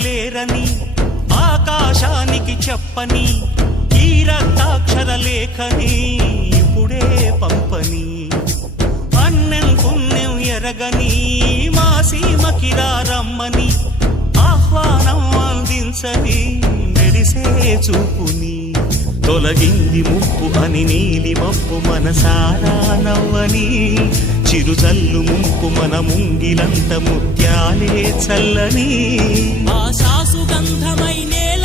చెయ్యలేరని ఆకాశానికి చెప్పని ఈ రక్తాక్షర లేఖని ఇప్పుడే పంపని అన్నం పుణ్యం ఎరగని మా సీమకిరా రమ్మని ఆహ్వానం అందించని మెరిసే చూపుని తొలగింది ముప్పు అని నీలి మప్పు మనసారా నవ్వని చిరుజల్లు ముంపు మన ముంగిలంత ముత్యాలే చల్లని ఆశా సుగంధమై నేల